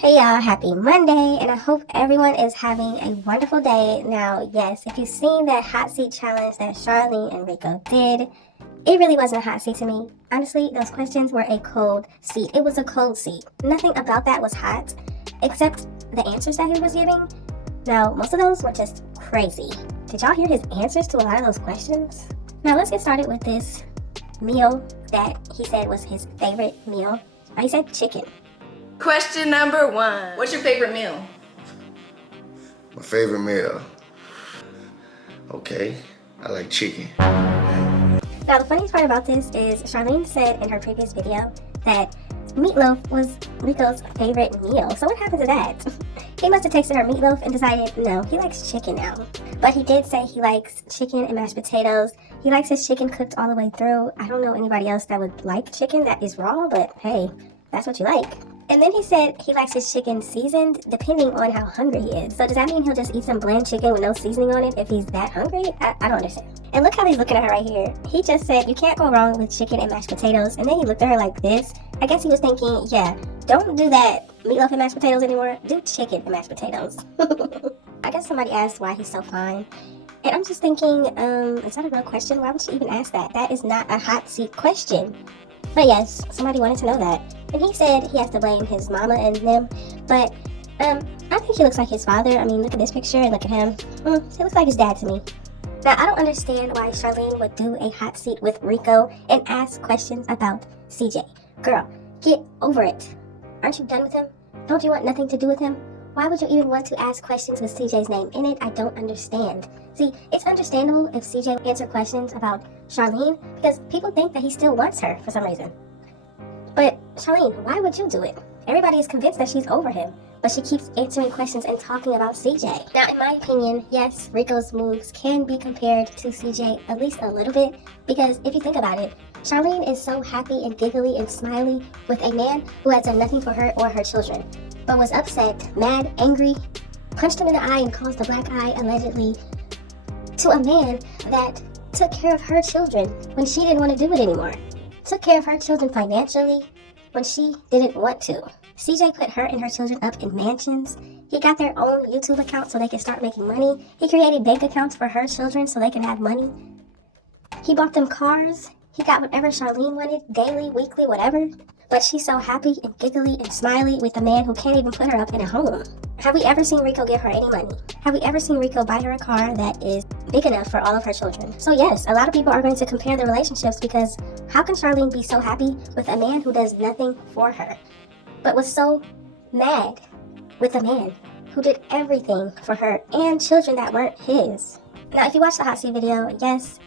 Hey y'all, happy Monday, and I hope everyone is having a wonderful day. Now, yes, if you've seen that hot seat challenge that Charlene and Rico did, it really wasn't a hot seat to me. Honestly, those questions were a cold seat. It was a cold seat. Nothing about that was hot, except the answers that he was giving. Now, most of those were just crazy. Did y'all hear his answers to a lot of those questions? Now, let's get started with this meal that he said was his favorite meal. He said chicken. Question number 1. What's your favorite meal? My favorite meal? Okay, I like chicken. Now, the funniest part about this is Charlene said in her previous video that meatloaf was Rico's favorite meal. So what happened to that? He must have texted her meatloaf and decided, no, he likes chicken now. But he did say he likes chicken and mashed potatoes. He likes his chicken cooked all the way through. I don't know anybody else that would like chicken that is raw, but hey, that's what you like. And then he said he likes his chicken seasoned depending on how hungry he is. So does that mean he'll just eat some bland chicken with no seasoning on it if he's that hungry? I don't understand. And look how he's looking at her right here. He just said you can't go wrong with chicken and mashed potatoes. And then he looked at her like this. I guess he was thinking, yeah, don't do that meatloaf and mashed potatoes anymore. Do chicken and mashed potatoes. I guess somebody asked why he's so fine. And I'm just thinking, is that a real question? Why would you even ask that? That is not a hot seat question. But yes, somebody wanted to know that. And he said he has to blame his mama and them. But I think he looks like his father. I mean, look at this picture and look at him. He looks like his dad to me. Now, I don't understand why Charlene would do a hot seat with Rico and ask questions about CJ. Girl, get over it. Aren't you done with him? Don't you want nothing to do with him? Why would you even want to ask questions with CJ's name in it? I don't understand. See, it's understandable if CJ answered questions about Charlene because people think that he still wants her for some reason. But Charlene, why would you do it? Everybody is convinced that she's over him, but she keeps answering questions and talking about CJ. Now, in my opinion, yes, Rico's moves can be compared to CJ at least a little bit, because if you think about it, Charlene is so happy and giggly and smiley with a man who has done nothing for her or her children, but was upset, mad, angry, punched him in the eye and caused a black eye allegedly to a man that took care of her children when she didn't want to do it anymore. Took care of her children financially when she didn't want to. CJ put her and her children up in mansions. He got their own YouTube account so they could start making money. He created bank accounts for her children so they can have money. He bought them cars. He got whatever Charlene wanted, daily, weekly, whatever. But she's so happy and giggly and smiley with a man who can't even put her up in a home. Have we ever seen Rico give her any money? Have we ever seen Rico buy her a car that is big enough for all of her children? So yes, a lot of people are going to compare their relationships because how can Charlene be so happy with a man who does nothing for her, but was so mad with a man who did everything for her and children that weren't his? Now, if you watch the hot seat video, yes,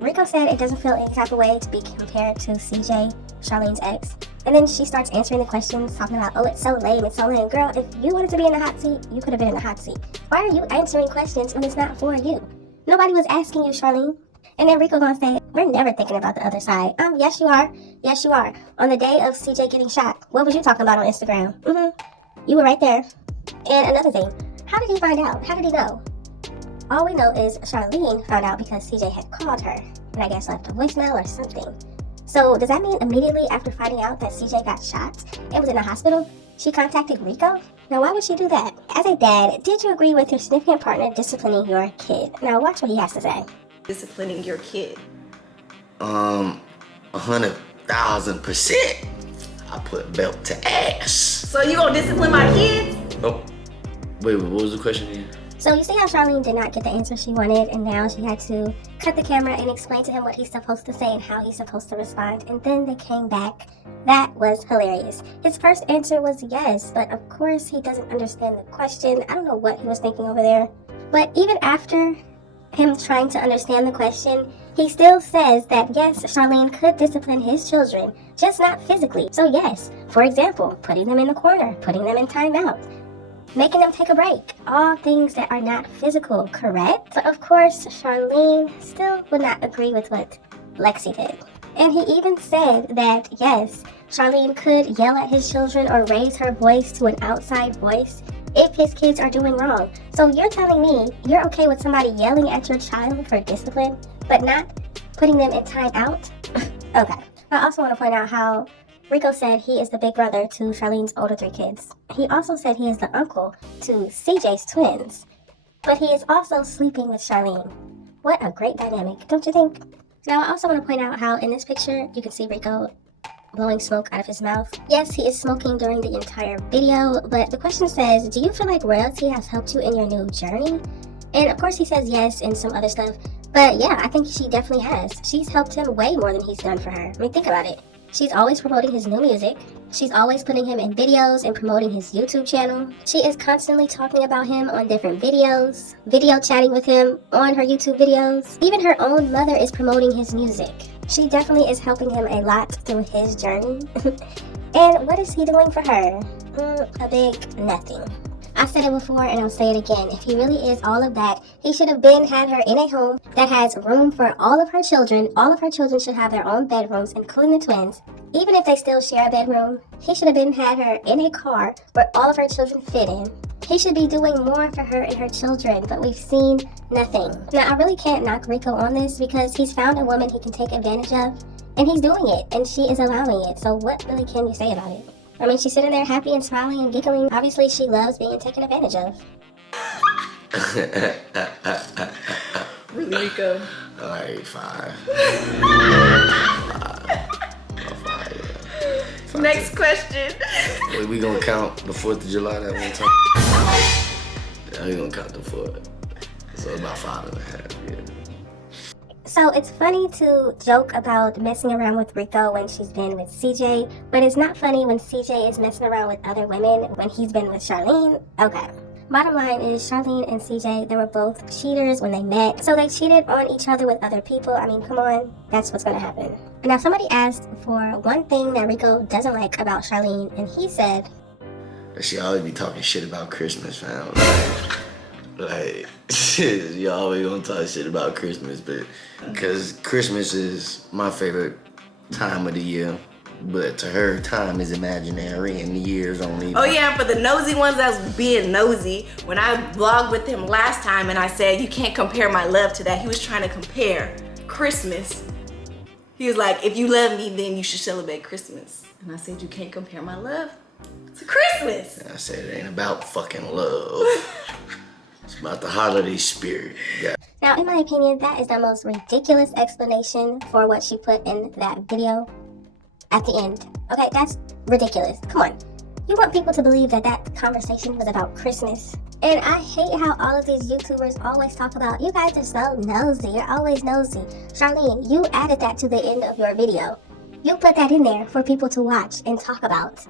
Rico said it doesn't feel any type of way to be compared to CJ, Charlene's ex. And then she starts answering the questions, talking about, oh, it's so lame, it's so lame. Girl, if you wanted to be in the hot seat, you could have been in the hot seat. Why are you answering questions when it's not for you? Nobody was asking you, Charlene. And then Rico gonna say, we're never thinking about the other side. Yes, you are. Yes, you are. On the day of CJ getting shot, what was you talking about on Instagram? You were right there. And another thing, how did he find out? How did he know? All we know is Charlene found out because CJ had called her and I guess left a voicemail or something. So does that mean immediately after finding out that CJ got shot and was in the hospital, she contacted Rico? Now, why would she do that? As a dad, did you agree with your significant partner disciplining your kid? Now, watch what he has to say. Disciplining your kid. 100,000%. I put belt to ass. So you gonna discipline my kids? Oh, wait, what was the question again? So you see how Charlene did not get the answer she wanted, and now she had to cut the camera and explain to him what he's supposed to say and how he's supposed to respond, and then they came back. That was hilarious. His first answer was yes, but of course he doesn't understand the question. I don't know what he was thinking over there. But even after him trying to understand the question, he still says that yes, Charlene could discipline his children, just not physically. So yes, for example, putting them in the corner, putting them in timeout, making them take a break, all things that are not physical, correct? But of course, Charlene still would not agree with what Lexi did. And he even said that, yes, Charlene could yell at his children or raise her voice to an outside voice if his kids are doing wrong. So you're telling me you're okay with somebody yelling at your child for discipline, but not putting them in time out? Okay. I also want to point out how Rico said he is the big brother to Charlene's older 3 kids. He also said he is the uncle to CJ's twins. But he is also sleeping with Charlene. What a great dynamic, don't you think? Now, I also want to point out how in this picture, you can see Rico blowing smoke out of his mouth. Yes, he is smoking during the entire video, but the question says, do you feel like royalty has helped you in your new journey? And of course he says yes and some other stuff, but yeah, I think she definitely has. She's helped him way more than he's done for her. I mean, think about it. She's always promoting his new music. She's always putting him in videos and promoting his YouTube channel. She is constantly talking about him on different videos, video chatting with him on her YouTube videos. Even her own mother is promoting his music. She definitely is helping him a lot through his journey. And what is he doing for her? A big nothing. I've said it before and I'll say it again. If he really is all of that, he should have had her in a home that has room for all of her children. All of her children should have their own bedrooms, including the twins. Even if they still share a bedroom, he should have had her in a car where all of her children fit in. He should be doing more for her and her children, but we've seen nothing. Now, I really can't knock Rico on this because he's found a woman he can take advantage of, and he's doing it, and she is allowing it. So what really can you say about it? I mean, she's sitting there happy and smiling and giggling. Obviously, she loves being taken advantage of. Really, Rico? Alright, 5. 5. Next question. Wait, we gonna count the 4th of July that one time? Yeah, we gonna count the 4th. So it's about 5.5, yeah. So it's funny to joke about messing around with Rico when she's been with CJ, but it's not funny when CJ is messing around with other women when he's been with Charlene. Okay. Bottom line is Charlene and CJ, they were both cheaters when they met. So they cheated on each other with other people. I mean, come on, that's what's gonna happen. Now somebody asked for one thing that Rico doesn't like about Charlene, and he said that she always be talking shit about Christmas, fam. Like, you always gonna talk shit about Christmas, but because Christmas is my favorite time of the year, but to her, time is imaginary and the year's only. Oh yeah, for the nosy ones that was being nosy, when I vlogged with him last time and I said, you can't compare my love to that, he was trying to compare Christmas. He was like, if you love me, then you should celebrate Christmas. And I said, you can't compare my love to Christmas. And I said, it ain't about fucking love. It's about the holiday spirit. Yeah. Now, in my opinion, that is the most ridiculous explanation for what she put in that video at the end. Okay, that's ridiculous. Come on. You want people to believe that that conversation was about Christmas. And I hate how all of these YouTubers always talk about, you guys are so nosy. You're always nosy. Charlene, you added that to the end of your video. You put that in there for people to watch and talk about.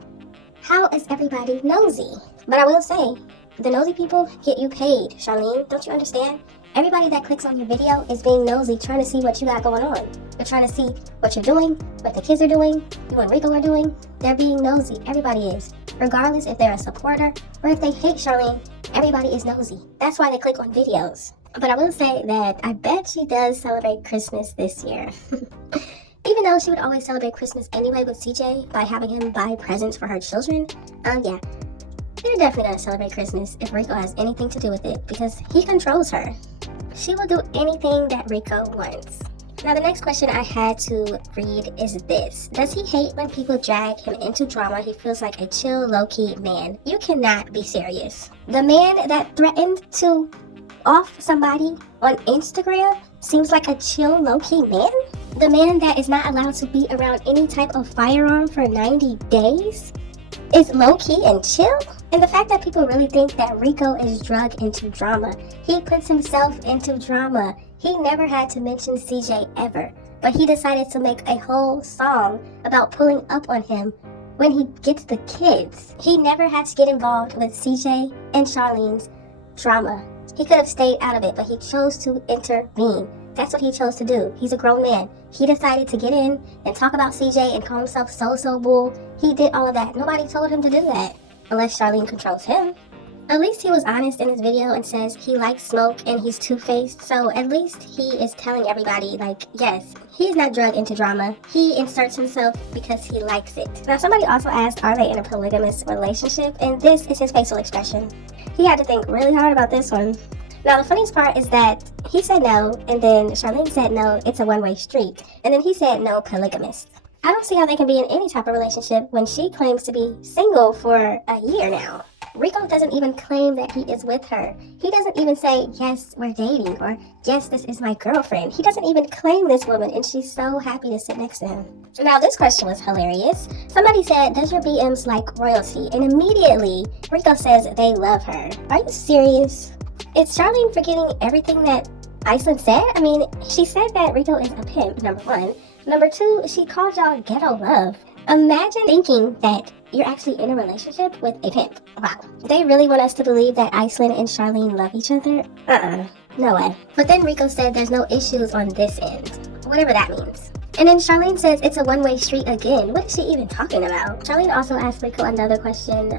How is everybody nosy? But I will say, the nosy people get you paid, Charlene. Don't you understand? Everybody that clicks on your video is being nosy, trying to see what you got going on. They're trying to see what you're doing, what the kids are doing, you and Rico are doing. They're being nosy. Everybody is. Regardless if they're a supporter or if they hate Charlene, everybody is nosy. That's why they click on videos. But I will say that I bet she does celebrate Christmas this year. Even though she would always celebrate Christmas anyway with CJ by having him buy presents for her children, yeah. They're definitely gonna celebrate Christmas if Rico has anything to do with it because he controls her. She will do anything that Rico wants. Now the next question I had to read is this. Does he hate when people drag him into drama? He feels like a chill, low-key man. You cannot be serious. The man that threatened to off somebody on Instagram seems like a chill, low-key man? The man that is not allowed to be around any type of firearm for 90 days? Is low-key and chill? And the fact that people really think that Rico is drugged into drama. He puts himself into drama. He never had to mention CJ ever, but he decided to make a whole song about pulling up on him when he gets the kids. He never had to get involved with CJ and Charlene's drama. He could have stayed out of it, but he chose to intervene. That's what he chose to do. He's a grown man. He decided to get in and talk about CJ and call himself so bull. He did all of that. Nobody told him to do that, unless Charlene controls him. At least he was honest in his video and says he likes smoke and he's two-faced. So at least he is telling everybody, like, yes, he's not drugged into drama. He inserts himself because he likes it. Now somebody also asked, are they in a polygamous relationship? And this is his facial expression. He had to think really hard about this one. Now the funniest part is that he said no, and then Charlene said no, it's a one-way street. And then he said no, polygamous. I don't see how they can be in any type of relationship when she claims to be single for a year now. Rico doesn't even claim that he is with her. He doesn't even say, yes, we're dating, or yes, this is my girlfriend. He doesn't even claim this woman, and she's so happy to sit next to him. Now, this question was hilarious. Somebody said, does your BMs like royalty? And immediately, Rico says they love her. Are you serious? Is Charlene forgetting everything that Iceland said? I mean, she said that Rico is a pimp, number one. Number two, she called y'all ghetto love. Imagine thinking that you're actually in a relationship with a pimp. Wow. They really want us to believe that Iceland and Charlene love each other? No way. But then Rico said there's no issues on this end. Whatever that means. And then Charlene says it's a one-way street again. What is she even talking about? Charlene also asked Rico another question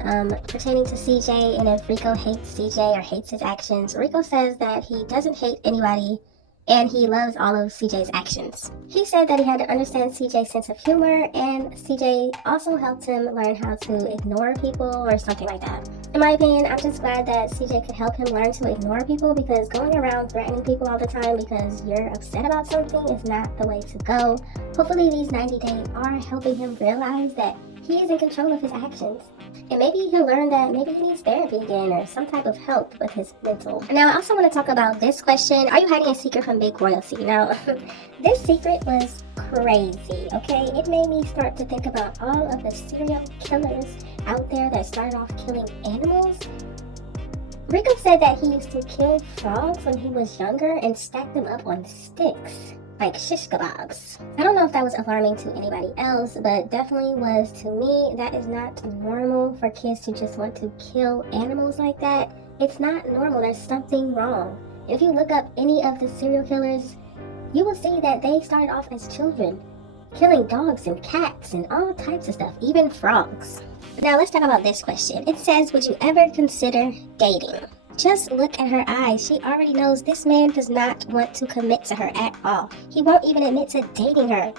pertaining to CJ and if Rico hates CJ or hates his actions. Rico says that he doesn't hate anybody and he loves all of CJ's actions. He said that he had to understand CJ's sense of humor, and CJ also helped him learn how to ignore people or something like that. In my opinion, I'm just glad that CJ could help him learn to ignore people, because going around threatening people all the time because you're upset about something is not the way to go. Hopefully these 90 days are helping him realize that he is in control of his actions. And maybe he'll learn that maybe he needs therapy again or some type of help with his mental. Now, I also want to talk about this question. Are you hiding a secret from Big Royalty? Now, this secret was crazy, okay? It made me start to think about all of the serial killers out there that started off killing animals. Rico said that he used to kill frogs when he was younger and stack them up on sticks, like shish kebabs. I don't know if that was alarming to anybody else, but definitely was to me. That is not normal for kids to just want to kill animals like that. It's not normal. There's something wrong. If you look up any of the serial killers, you will see that they started off as children, killing dogs and cats and all types of stuff, even frogs. Now let's talk about this question. It says, would you ever consider dating? Just look at her eyes. She already knows this man does not want to commit to her at all. He won't even admit to dating her.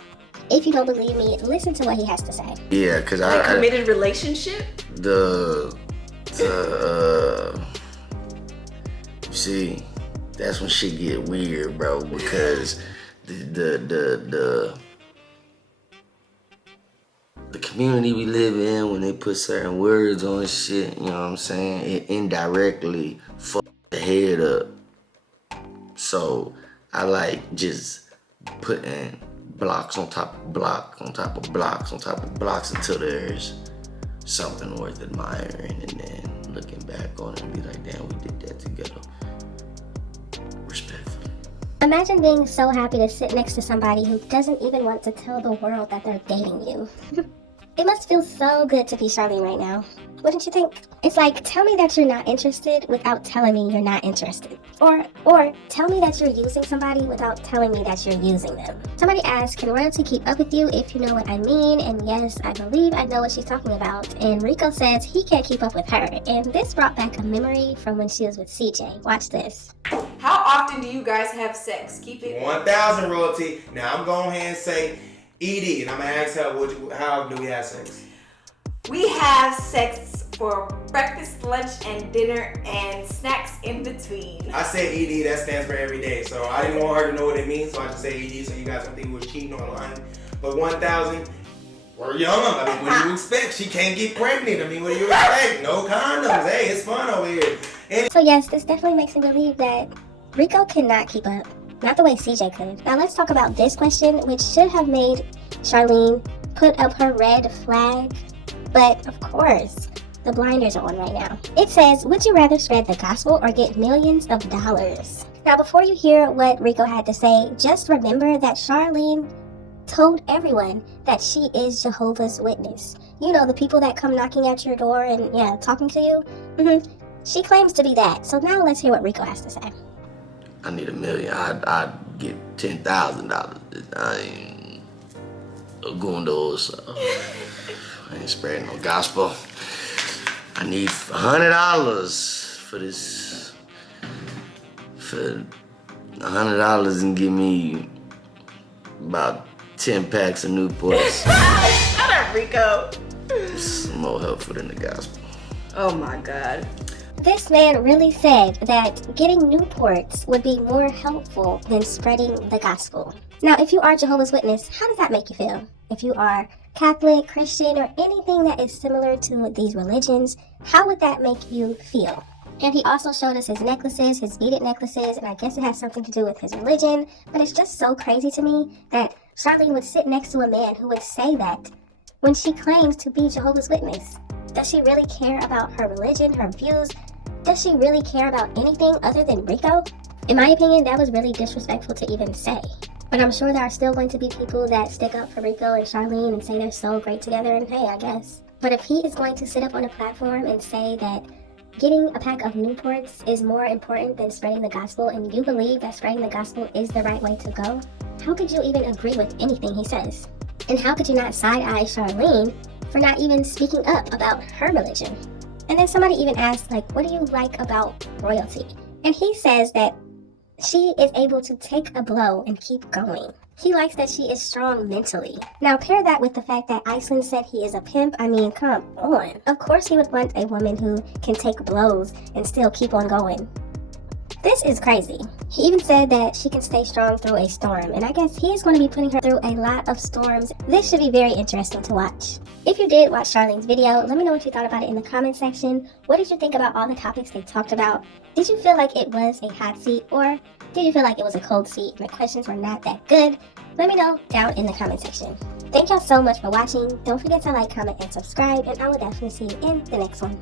If you don't believe me, listen to what he has to say. Yeah, because a committed relationship? See, that's when shit get weird, bro, because the community we live in, when they put certain words on shit, you know what I'm saying, it indirectly fuck the head up. So I like just putting blocks on top of blocks on top of blocks on top of blocks until there's something worth admiring, and then looking back on it and be like, damn, we did that together. Respectfully. Imagine being so happy to sit next to somebody who doesn't even want to tell the world that they're dating you. It must feel so good to be Charlene right now. Wouldn't you think? It's like, tell me that you're not interested without telling me you're not interested. Or tell me that you're using somebody without telling me that you're using them. Somebody asked, can royalty keep up with you if you know what I mean? And yes, I believe I know what she's talking about. And Rico says he can't keep up with her. And this brought back a memory from when she was with CJ. Watch this. How often do you guys have sex? Keep it 1,000 royalty. Now I'm going ahead and say ED, and I'm gonna ask her, how do we have sex? We have sex for breakfast, lunch, and dinner, and snacks in between. I said ED, that stands for every day, so I didn't want her to know what it means, so I just say ED, so you guys don't think we was cheating online. But 1,000, we're young. I mean, what do you expect? She can't get pregnant. I mean, what do you expect? No condoms. Hey, it's fun over here. So yes, this definitely makes me believe that Rico cannot keep up. Not the way CJ could. Now let's talk about this question, which should have made Charlene put up her red flag. But of course, the blinders are on right now. It says, would you rather spread the gospel or get millions of dollars? Now before you hear what Rico had to say, just remember that Charlene told everyone that she is Jehovah's Witness. You know, the people that come knocking at your door and talking to you. She claims to be that. So now let's hear what Rico has to say. I need $1 million. I'd get $10,000. I ain't going to so I ain't spreading no gospel. I need $100 for this. For $100 and give me about 10 packs of Newports. Shut up, Rico. It's more helpful than the gospel. Oh my God. This man really said that getting Newports would be more helpful than spreading the gospel. Now, if you are Jehovah's Witness, how does that make you feel? if you are Catholic, Christian, or anything that is similar to these religions, how would that make you feel? And he also showed us his necklaces, his beaded necklaces, and I guess it has something to do with his religion. But it's just so crazy to me that Charlene would sit next to a man who would say that when she claims to be Jehovah's Witness. Does she really care about her religion, her views? Does she really care about anything other than Rico? In my opinion, that was really disrespectful to even say. But I'm sure there are still going to be people that stick up for Rico and Charlene and say they're so great together, and hey, I guess. But if he is going to sit up on a platform and say that getting a pack of Newports is more important than spreading the gospel, and you believe that spreading the gospel is the right way to go, how could you even agree with anything he says? And how could you not side-eye Charlene for not even speaking up about her religion? And then somebody even asked, like, what do you like about royalty? And he says that she is able to take a blow and keep going. He likes that she is strong mentally. Now pair that with the fact that Iceland said he is a pimp. I mean, come on. Of course he would want a woman who can take blows and still keep on going. This is crazy. He even said that she can stay strong through a storm, and I guess he is going to be putting her through a lot of storms. This should be very interesting to watch. If you did watch Charlene's video, let me know what you thought about it in the comment section. What did you think about all the topics they talked about? Did you feel like it was a hot seat, or did you feel like it was a cold seat and the questions were not that good? Let me know down in the comment section. Thank y'all so much for watching. Don't forget to like, comment, and subscribe, and I will definitely see you in the next one.